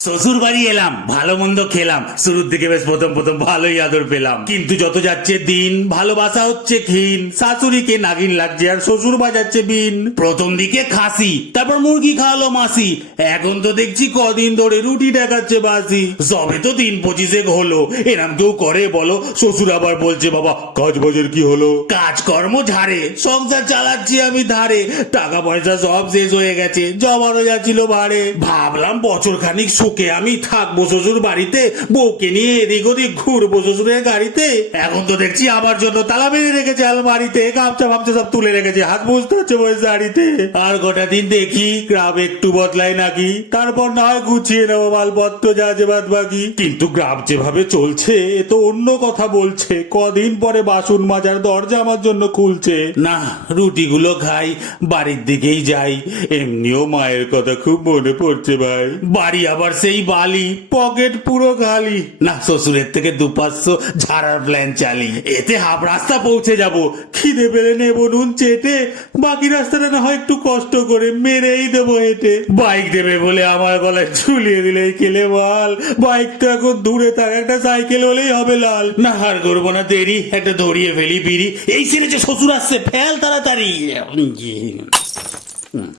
শ্বশুর বাড়ি এলাম, ভালো মন্দ খেলাম, শুরুর দিকে বেশ প্রথম প্রথম ভালোই আদর পেলাম, কিন্তু যত যাচ্ছে দিন ভালোবাসা হচ্ছে ক্ষীণ। শাশুড়িকে নাগিন লাগছে আর শ্বশুর বাজাচ্ছে বিন। প্রথম দিকে খাসি, তারপর মুরগি খাওয়ালো মাসি, এখন তো দেখছি কদিন ধরে রুটি দেখাচ্ছে বাসি। সবে তো 3-25 হলো, এরম কেউ করে বলো? শ্বশুর আবার বলছে বাবা কাজ বাজের কি হলো? কাজকর্ম ঝাড়ে, সংসার চালাচ্ছি আমি ধারে, টাকা পয়সা সব শেষ হয়ে গেছে, জমানো যাচ্ছিল ভাড়ে। ভাবলাম বছর খানিক সুখে আমি থাকবো শ্বশুর বাড়িতে, বউকে নিয়ে এদিক ওদিক ঘুরবো শ্বশুরের গাড়িতে। এখন তো দেখছি আমার জন্য তালা মেরে রেখেছে আলমারিতে, গামছা ফামছা সব তুলে রেখেছে, হাত মুছতে হচ্ছে ওই শাড়িতে। আর গোটা দিন দেখি গ্রাম একটু বদলায় নাকি, তারপর না হয় গুছিয়ে নেবো মালপত্র যা আছে বাদ বাকি। কিন্তু গ্রাম যেভাবে চলছে এ তো অন্য কথা বলছে, কদিন পরে বাসন মাজার দরজা আমার জন্য খুলছে। না, রুটিগুলো খাই, বাড়ির দিকেই যাই। এমনিও মায়ের কথা খুব মনে পড়ছে ভাই। বাড়ি আবার সেই বালি, পকেট পুরো খালি। না, শ্বশুরের থেকে 2-500 ঝাড়ার প্ল্যান চালি, এতে হাফ রাস্তা পৌঁছে যাব। খিদে পেলে নেবো নুন চেটে, বাকি রাস্তাটা না হয় একটু কষ্ট করে মেরেই দেবো হেঁটে। বাইক দেবে বলে আমার গলায় ঝুলিয়ে দিলেই খেলে বল, বাইক তো এখন দূরে থাক, একটা সাইকেল হলেই হবে লাল। না আর করবো না দেরি, একটা দৌড়িয়ে ফেলি বিড়ি। এই সেরেছে শ্বশুর আসছে, ফেল তাড়াতাড়ি।